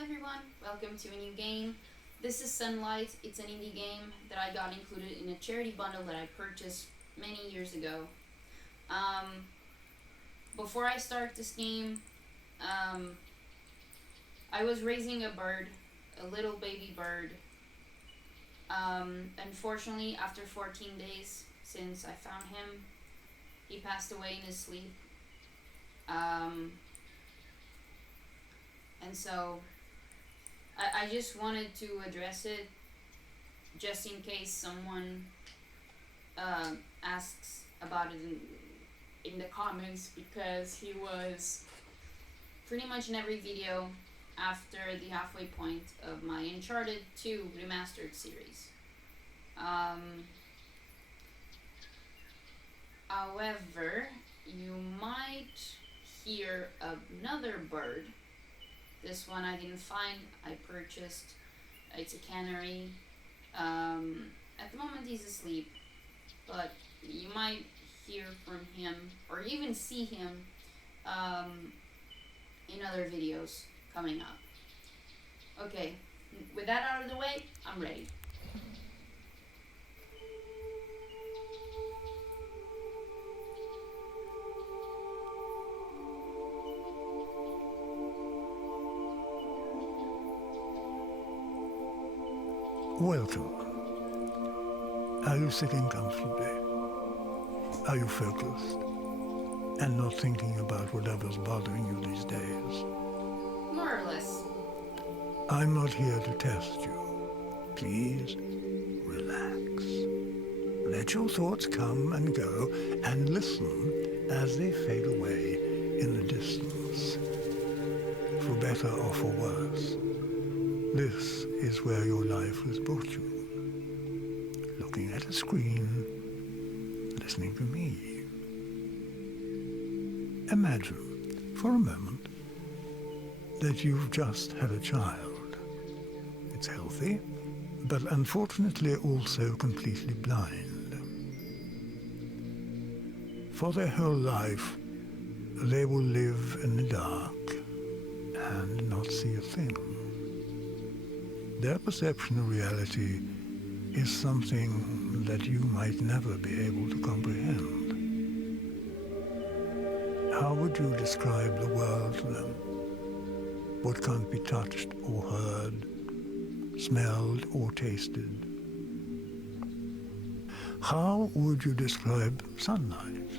everyone, welcome to a new game. This is Sunlight. It's an indie game that I got included in a charity bundle that I purchased many years ago. Um, Before I start this game, I was raising a bird, a little baby bird. Unfortunately, after 14 days since I found him, he passed away in his sleep. Um, and so I just wanted to address it just in case someone asks about it in the comments, because he was pretty much in every video after the halfway point of my Uncharted 2 remastered series. However, you might hear another bird. This one I didn't find, I purchased. It's a canary. At the moment he's asleep, but you might hear from him or even see him in other videos coming up. Okay, with that out of the way, I'm ready. Welcome. Are you sitting comfortably? Are you focused and not thinking about whatever's bothering you these days? More or less. I'm not here to test you. Please, relax. Let your thoughts come and go and listen as they fade away in the distance. For better or for worse, this is where your life has brought you. Looking at a screen, listening to me. Imagine, for a moment, that you've just had a child. It's healthy, but unfortunately also completely blind. For their whole life, they will live in the dark and not see a thing. Their perception of reality is something that you might never be able to comprehend. How would you describe the world to them? What can't be touched or heard, smelled or tasted? How would you describe sunlight?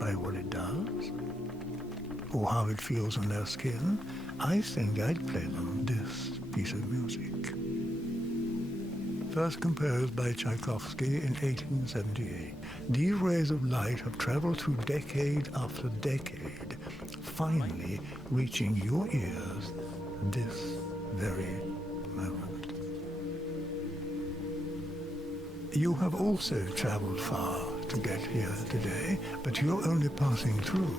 By what it does? Or how it feels on their skin? I think I'd play them this piece of music. First composed by Tchaikovsky in 1878, these rays of light have traveled through decade after decade, finally reaching your ears this very moment. You have also traveled far to get here today, but you're only passing through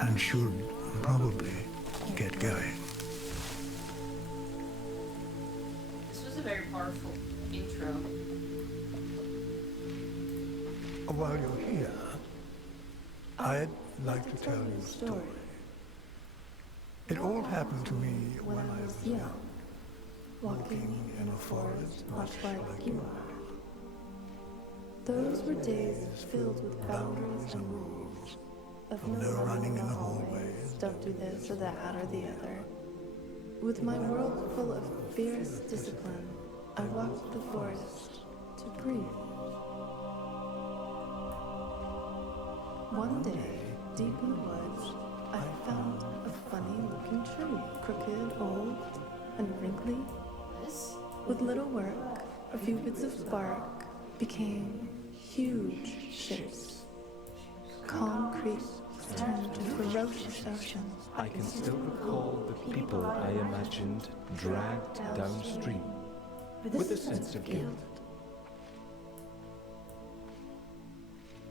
and should probably get going. This was a very powerful intro. While you're here, I'd like to tell you a story. It all happened to me when I was young, walking in a forest much like you are. Those were days filled with boundaries and rules, of no running in the hallways. Don't do this or that or the other. With my world full of fierce discipline, I walked the forest to breathe. One day, deep in the woods, I found a funny-looking tree, crooked, old, and wrinkly. This? With little work, a few bits of bark became huge shapes. Concrete turned to ferocious oceans. I can still recall the people I imagined dragged downstream with a sense of guilt.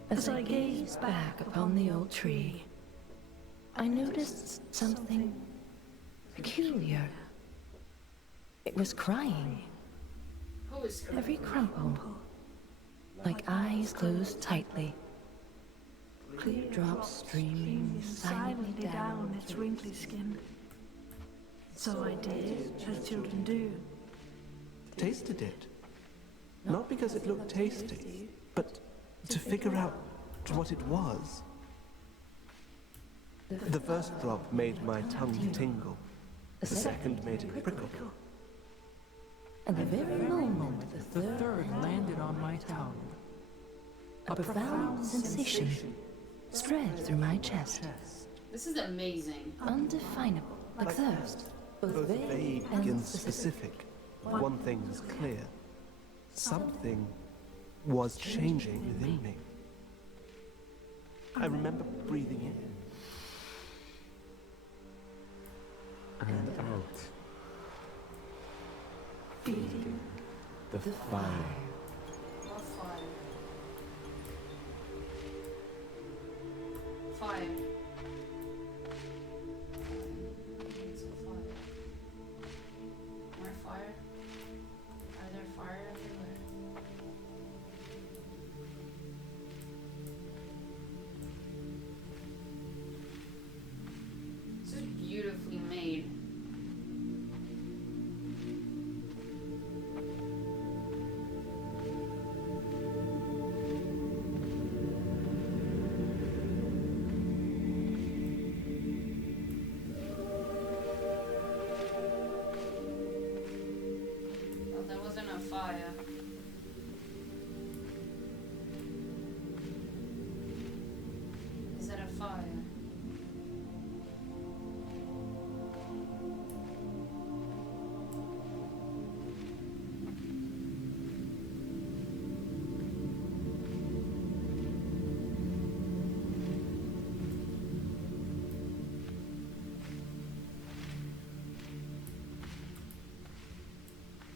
As I gazed back upon the old tree, I noticed something peculiar. It was crying, Who is crying? every crumple, like eyes closed tightly. Clear drops streaming silently down its wrinkly skin. So I did, as children do. Tasted it. Not because it looked tasty, but to figure out what it was. The first drop made my tongue tingle. The second made it prickle. And the very moment the third landed on my tongue, a profound sensation spread through my chest. This is amazing. Undefinable, like thirst, both Vague and specific. One thing was clear. Something was changing within me. I remember breathing in and out, feeling the fire. More fire. Fire. It's a fire. More fire? Are there fire everywhere? This is beautifully made. Well, that wasn't a fire. Is that a fire?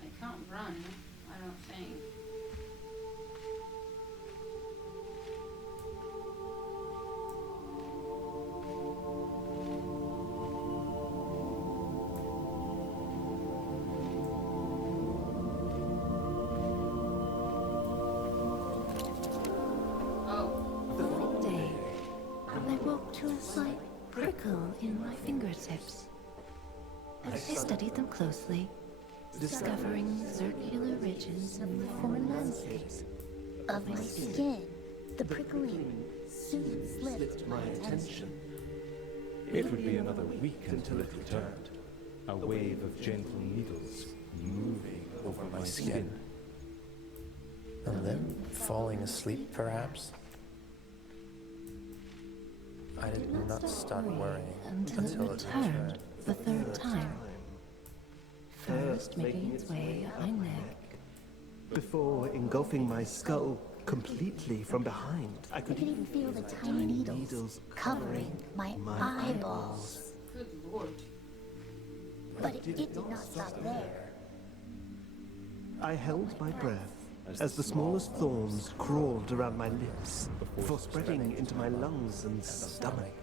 I can't run, I don't think. Oh, One day, I woke to a slight prickle in my fingertips. I studied them closely, discovering circular ridges and deformed landscapes Of my skin, the prickling soon slipped my attention. It would be another week until it returned. A wave of gentle needles moving over my skin. And then falling asleep, perhaps? I did not start worrying until it returned the third time. First making its way up my neck, Before engulfing my skull completely from behind, I I could could even feel the tiny needles covering my eyeballs. good lord. But it did not stop there. I held my breath as the smallest thorns crawled around my lips before spreading into my lungs and stomach.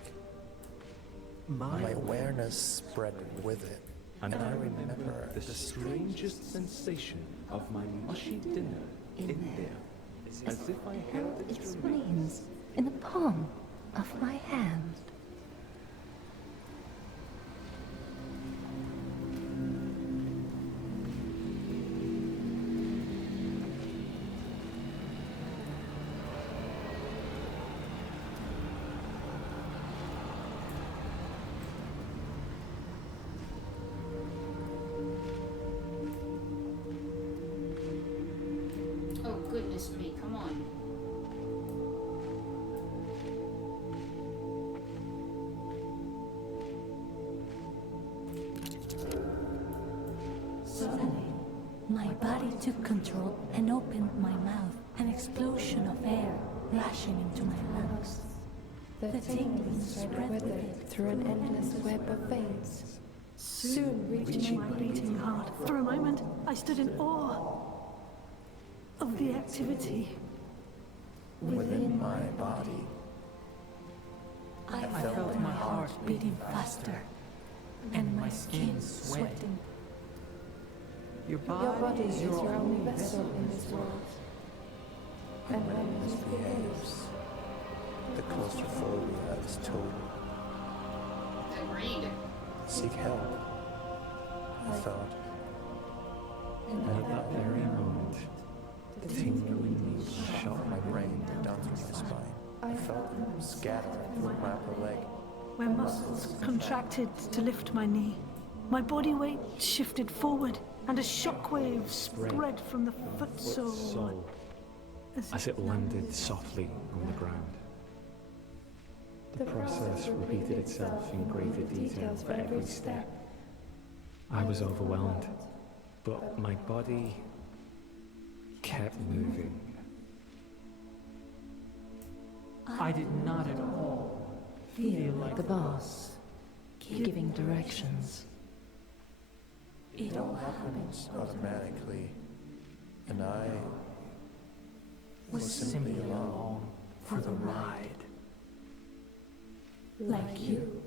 My awareness spread with it, and I remember the strangest sensation of my mushy dinner in there, as if I held its remains in the palm of my hand. Oh, goodness me, come on. Suddenly, my body took control and opened my mouth, an explosion of air rushing into my lungs. The tingling spread with it through an endless web of veins, soon reaching My beating heart. For a moment, I stood in awe of the activity. within my body. I felt my heart beating faster and my skin sweating. Your body is your only vessel in this world. And when it misbehaves, The claustrophobia is total. Agreed. Seek help. I thought. And at that very moment, the tingling shot My brain down through my spine. I felt them scatter through my upper leg. My muscles contracted to lift my knee. My body weight shifted forward, and a shockwave spread from the foot sole as it landed softly on the ground. The process repeated itself in greater detail for every step. I was overwhelmed, but my body kept moving. I did not at all Feel like the boss, giving directions. It all happens automatically, and I was simply along for the ride. Like you.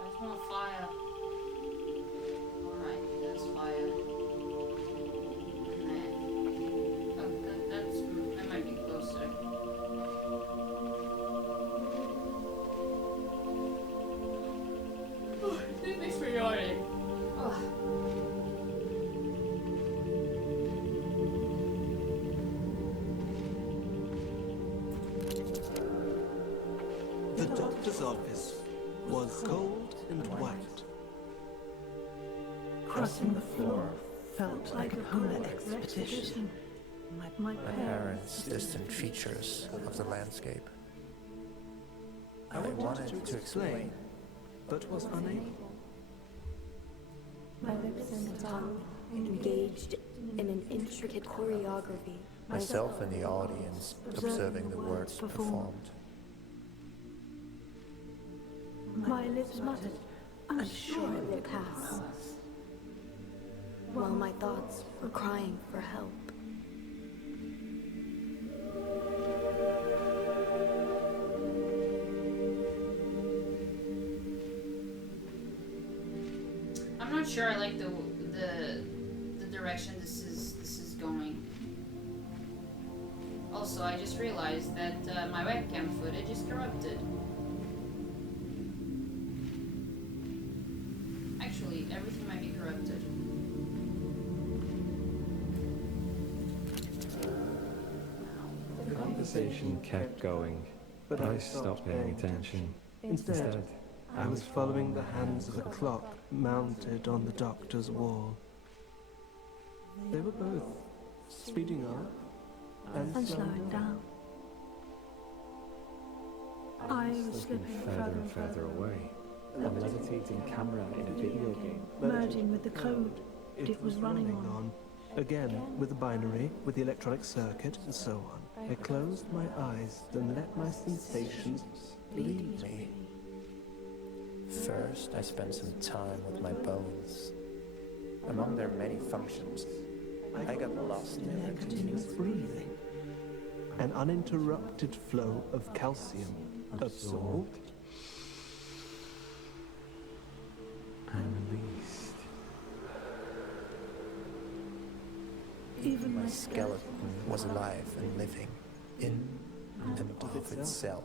I smell fire. Alright, there's fire. And then... Oh, that might be closer. Oh, it makes me yawning. Oh. The doctor's office was cold and white. Crossing the floor felt like a polar expedition. My my parents' distant features of the landscape. I wanted to explain, but was unable. My lips and tongue engaged in an intricate choreography. myself in the audience, observing the words performed. My lips muttered, I'm sure it will pass. While my thoughts were crying for help. I'm not sure I like the direction this is going. Also, I just realized that my webcam footage is corrupted. Actually, everything might be corrupted. The conversation kept going, but I stopped paying attention. Instead, I was following the hands of a clock mounted on the doctor's wall. They were both speeding up and slowing down. I was slipping further and further away. A meditating camera in a video game. merging with the code it was running on. Again, with the binary, with the electronic circuit, and so on. I closed my eyes and let my sensations lead me. First, I spent some time with my bones. Among their many functions, I got lost in their continuous breathing. An uninterrupted flow of calcium absorbed and released. Even my skeleton was alive and living, in and of itself.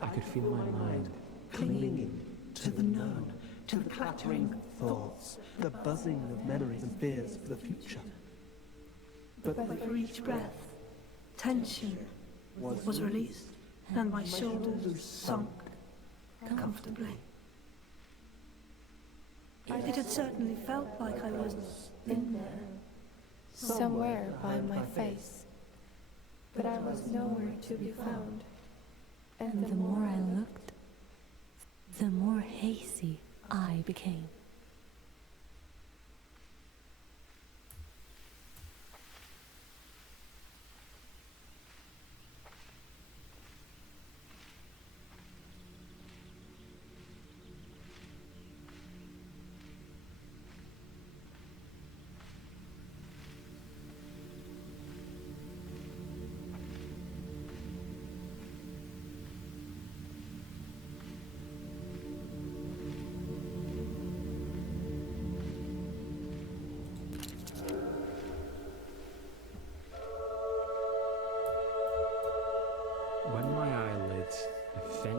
I could feel my mind clinging to the known, to the clattering thoughts, the buzzing of memories and fears for the future. But for each breath, tension was released, and my shoulders sunk comfortably. It had certainly felt like I was in there, somewhere by my face, but I was nowhere to be found. And the more I looked, the more hazy I became.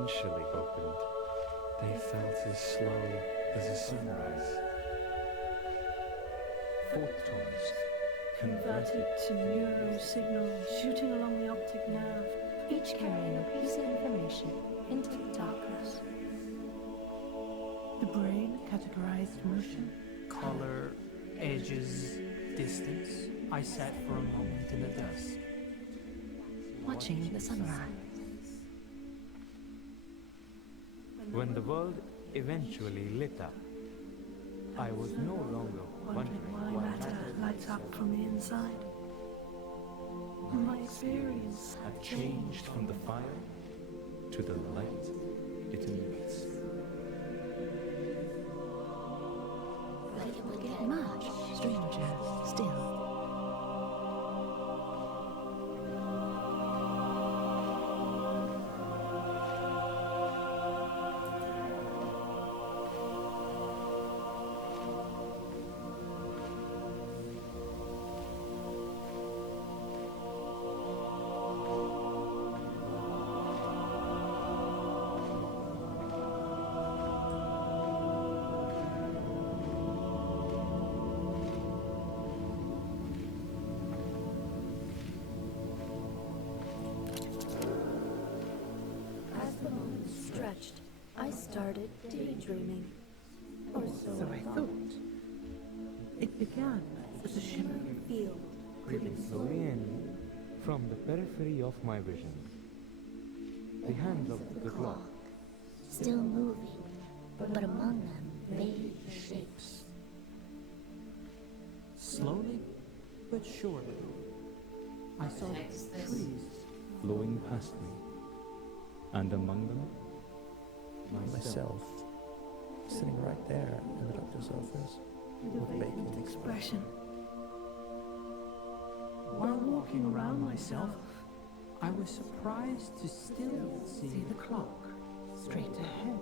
eventually opened, they felt as slow as a sunrise. Photons converted to neurosignals shooting along the optic nerve, each carrying a piece of information into the darkness. The brain categorized motion, color, edges, distance. I sat for a moment in the dusk, watching the sunrise. When the world eventually lit up, I was no longer wondering why matter lights up from the inside. My experience had changed from the fire to the light it emits. But it would get much stranger still. I started daydreaming. Or so I thought. It began as a shimmering field, Creeping slowly in from the periphery of my vision. The hands of the clock, still moving, but among them vague shapes. Slowly but surely, I saw trees flowing past me, and among them, myself, sitting right there in the doctor's office with vacant expression. While walking around myself, I was surprised to still see the clock straight ahead.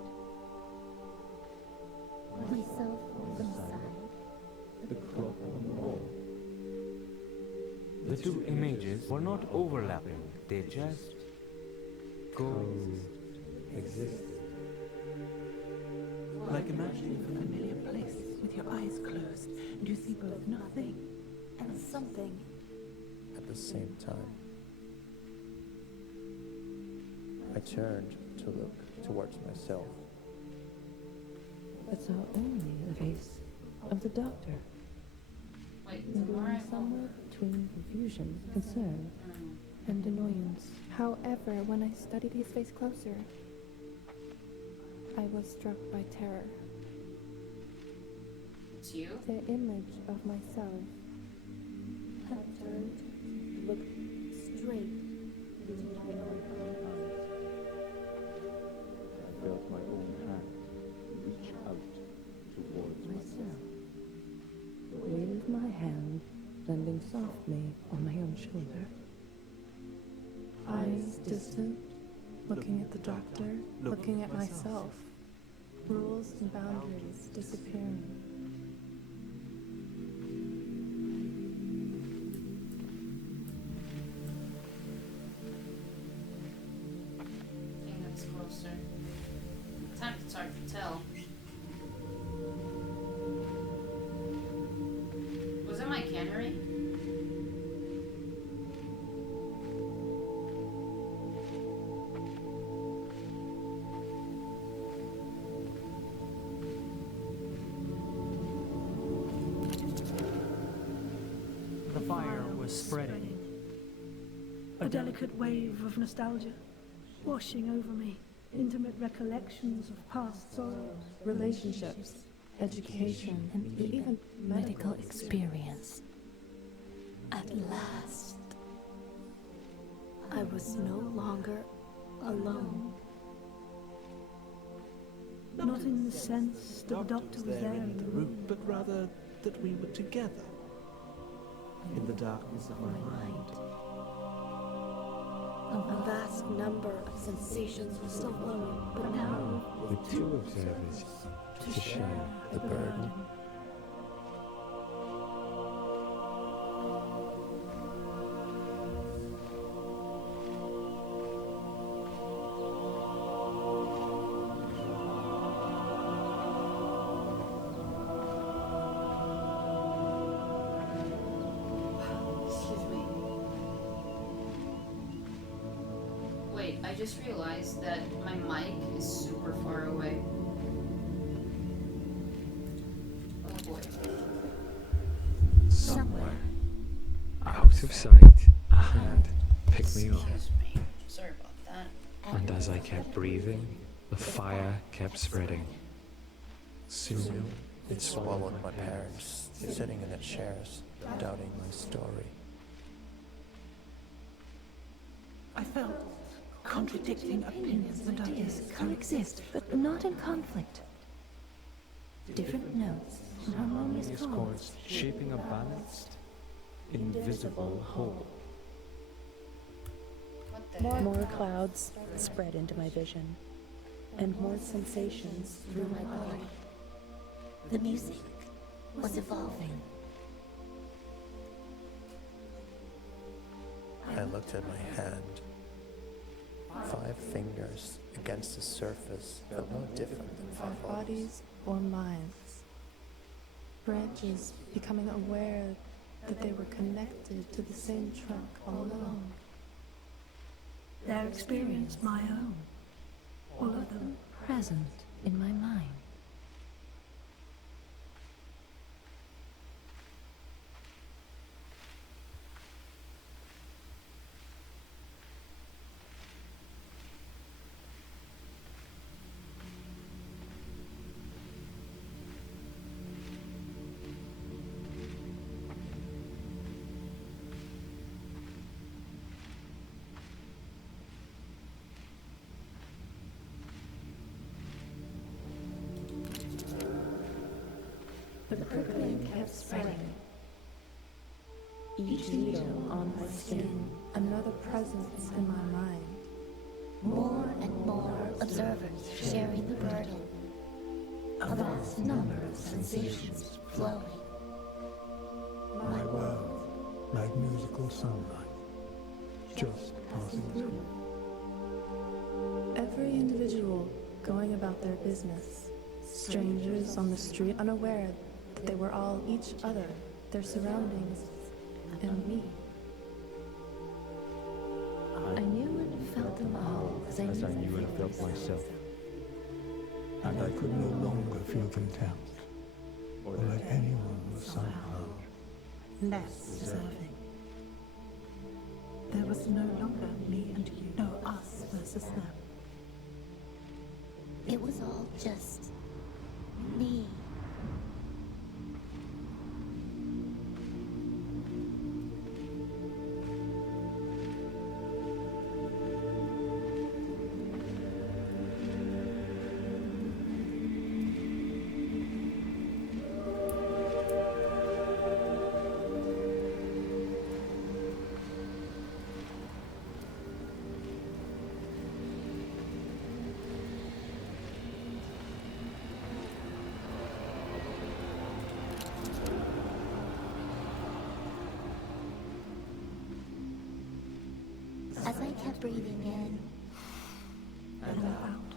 Myself from the side. the clock on the wall. The two images were not overlapping, they just Existed. Like imagining a familiar place with your eyes closed and you think of nothing and something at the same time. I turned to look towards myself. But saw only the face of the doctor. Enduring somewhere between confusion, concern, and annoyance. However, when I studied his face closer, I was struck by terror. It's you? The image of myself had turned to look straight into my own eyes. I felt my own hand reach out towards myself. The weight of my hand landing softly on my own shoulder. Eyes distant, looking at the doctor, looking at myself. Rules and boundaries disappearing. I think that's closer. Time it's hard to tell. Was it my cannery? the fire was spreading. A delicate wave of nostalgia washing over me. Intimate recollections of past sorrows. Relationships, education, and even medical experience. At last, I was no longer alone. Not in the sense that the doctor was there in the room, but rather that we were together in the darkness of my mind. A vast number of sensations were still flowing, but now, with two observers to share the burden. wait, I just realized that my mic is super far away. Oh boy. Somewhere, out of sight, a hand picked me up. Excuse me. Sorry about that. And as I kept breathing, the fire kept spreading. Soon, it swallowed my parents, sitting in the chairs, doubting my story. I felt contradicting opinions and ideas coexist, but not in conflict. Different notes and harmonious chords, shaping a balanced, invisible whole. More clouds spread into my vision, and more sensations through my body. The music was evolving. I looked at my hand. 5 fingers against the surface felt no different than Our 5 bodies or minds. Branches becoming aware that they were connected to the same trunk all along. their experience my own. All of them. Present in my mind. The prickling kept spreading. Each needle on my skin, another presence in my mind. More and more observers sharing the burden. A vast number of sensations flowing. My world, like musical sunlight, just passing through. Every individual going about their business. Strangers on the street unaware that they were all each other, their surroundings, and me. I knew and felt them all as I knew and felt myself. And I could no longer feel contempt, or like anyone was somehow Less deserving. There was no longer me and you, no us versus them. It was all just me. As I kept breathing in And out.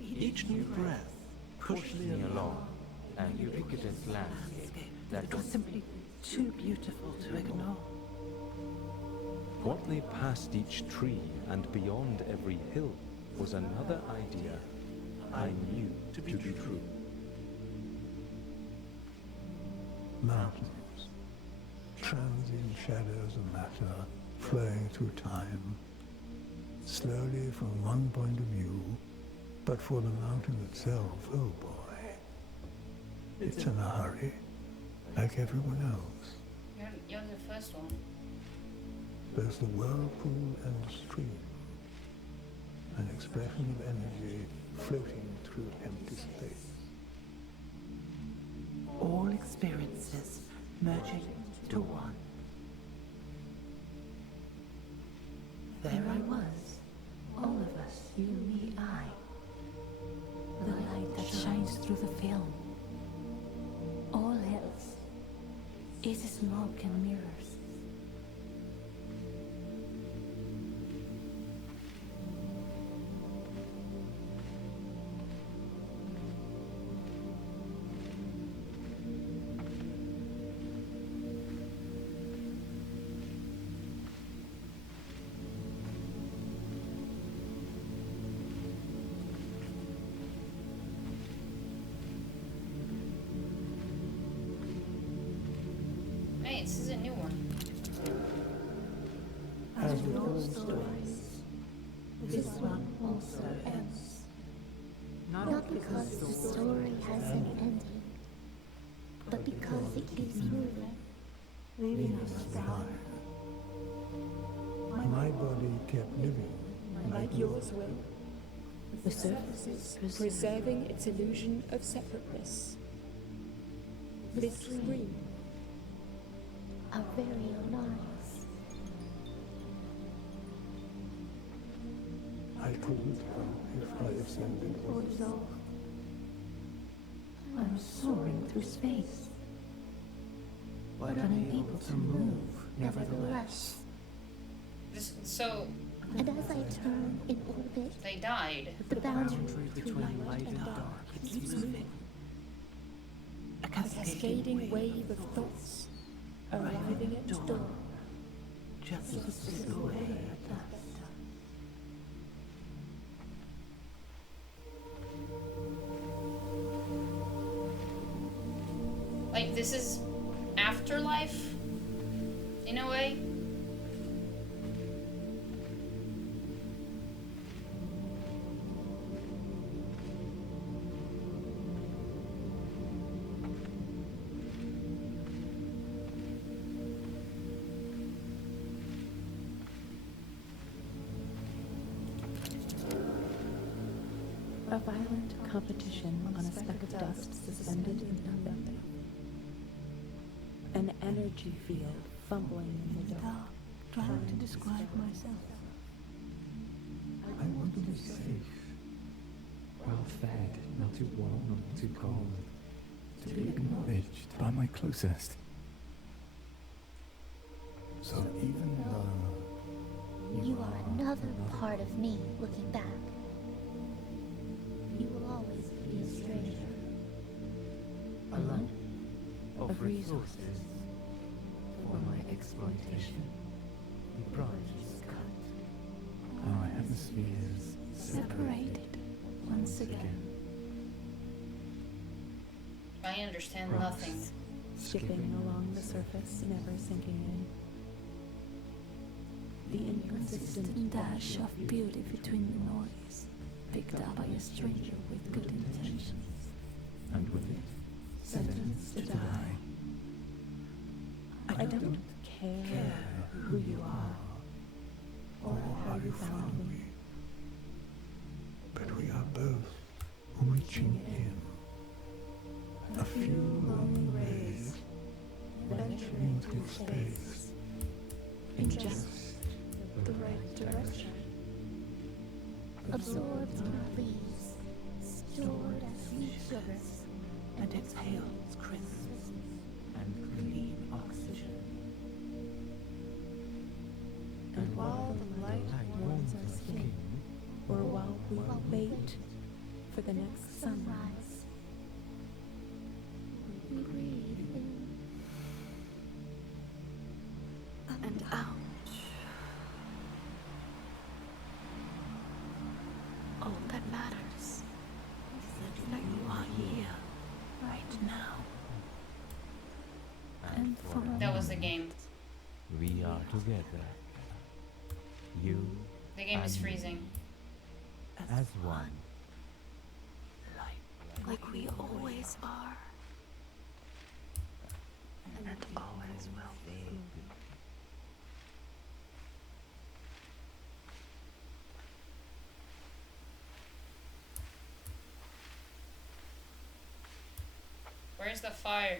Each new breath pushed me along An ubiquitous landscape that It was simply too beautiful to ignore. what lay past each tree and beyond every hill was another idea I knew to be true. mountains, transient shadows of matter flowing through time, slowly from one point of view, but for the mountain itself, oh boy, it's in a hurry, like everyone else. You're the first one. There's the whirlpool and the stream, an expression of energy floating through empty space. All experiences merging to one. There I was, all of us, you, me, I. The light that shines through the film. All else is smoke and mirrors. wait, this is a new one. As with all stories, this one also ends. Not because the story has an ending, but because it keeps moving. Leaving us behind. My body kept living. Like yours will. The surface preserving its illusion of separateness. This dream, Our very own eyes. I couldn't help if I ascended Or dissolve. I'm soaring through space, But I'm able to move, nevertheless. So And as I turn in orbit, they died. the boundary Between light and dark, it keeps moving. a cascading wave of thoughts arriving at dawn. Just a slip away at last. Like, this is afterlife, in a way. A violent competition on a speck of dust suspended in nothing. An energy field fumbling in the dark, Trying to describe myself. I want to be safe. Well fed, not too warm, not too cold. To be acknowledged by my closest. So even though you are another part of me looking back. You will always be a stranger. Alone. of resources for my exploitation. The branch is cut. Our hemispheres separated once again. I understand nothing. Skipping along the surface, never sinking in. The inconsistent dash of beauty between the noise, picked up by a stranger with good intentions. and with it, sentenced to die. I don't care who you are or how you found me. but we are both reaching in. A few lonely rays venturing through space in just the right direction. Absorbed in leaves, stored as sweet sugars, and exhales crisp and clean oxygen. And while the light warms our skin, or while we wait for the next sunrise, we breathe in and out. All that matters is that you are here, right now. and for a That was the game. We are together. You The game is and me, freezing. as one. Like we always are. And always will be. Where's the fire?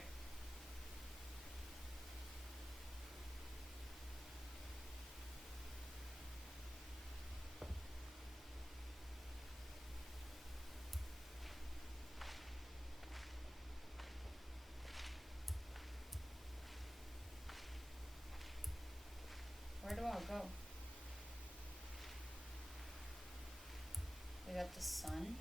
Where do I go? We got the sun.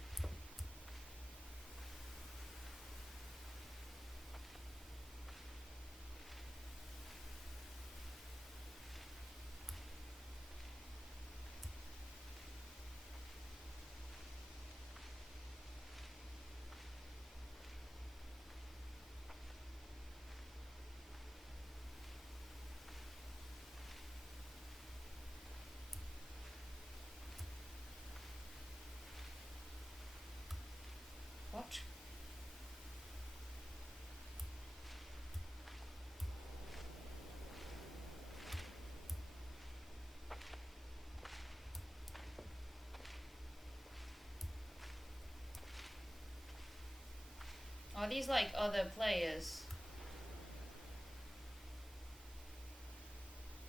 Are these like other players?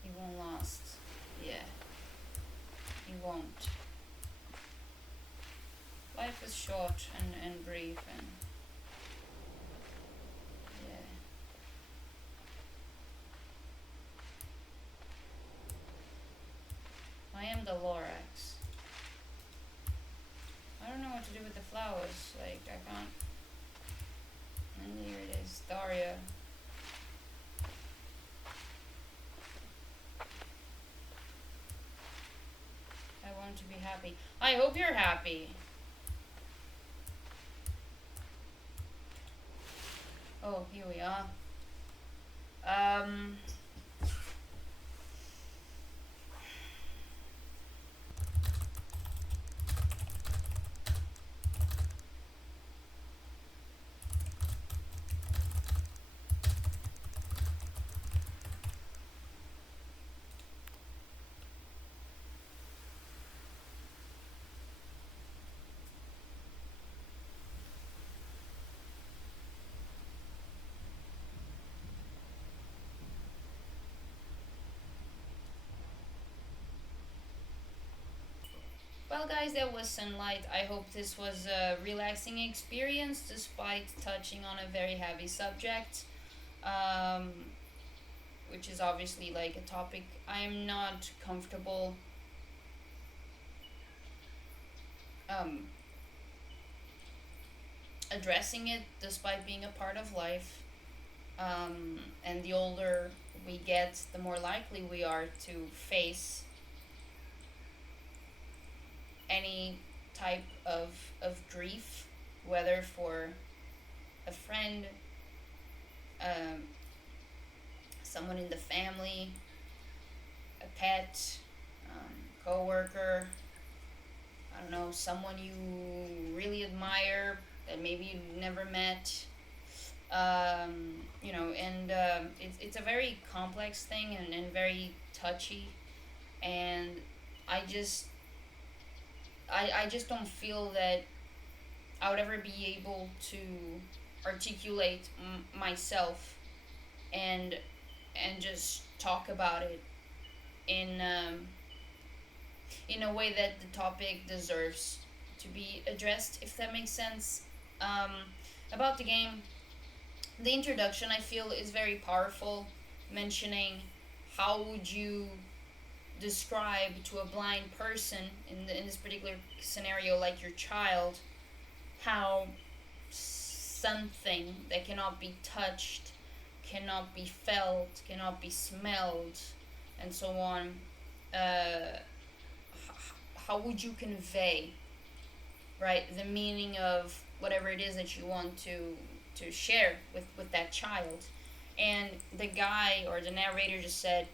He won't last. Yeah. He won't. Life is short and brief and yeah. I am the Lorax. I don't know what to do with the flowers. Like, I can't. And here it is, Daria. I want to be happy. I hope you're happy. Oh, here we are. Well, guys, that was Sunlight. I hope this was a relaxing experience despite touching on a very heavy subject, um, which is obviously like a topic I am not comfortable um, addressing it despite being a part of life. And the older we get, the more likely we are to face any type of grief, whether for a friend, um, someone in the family, a pet, co-worker, I don't know, someone you really admire that maybe you never met. It's a very complex thing and very touchy, and I just I just don't feel that I would ever be able to articulate myself and just talk about it in in a way that the topic deserves to be addressed, if that makes sense. Um, about the game, the introduction I feel is very powerful, mentioning how would you describe to a blind person in this particular scenario, like your child, how something that cannot be touched, cannot be felt, cannot be smelled, and so on. Uh, how would you convey, right, the meaning of whatever it is that you want to share with that child? And the guy or the narrator just said,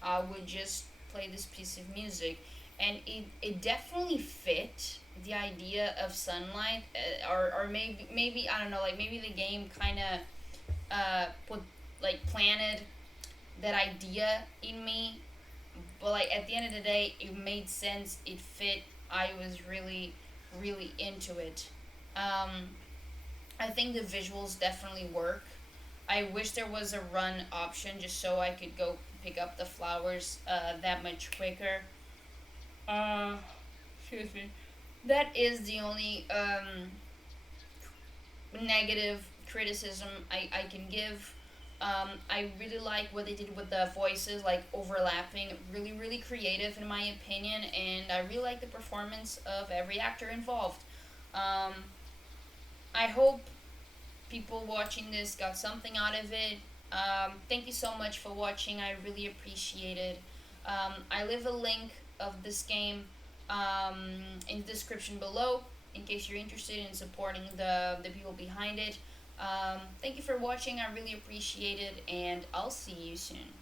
I would just play this piece of music, and it definitely fit the idea of sunlight, or maybe I don't know, like maybe the game kind of put like planted that idea in me, but like at the end of the day it made sense, it fit. I was really into it. I think the visuals definitely work. I wish there was a run option just so I could go pick up the flowers that much quicker. uh Excuse me. That is the only negative criticism I can give. I really like what they did with the voices, like overlapping, really creative in my opinion, and I really like the performance of every actor involved. Um, I hope people watching this got something out of it. Thank you so much for watching. I really appreciate it. I leave a link of this game in the description below in case you're interested in supporting the people behind it. Thank you for watching. I really appreciate it, and I'll see you soon.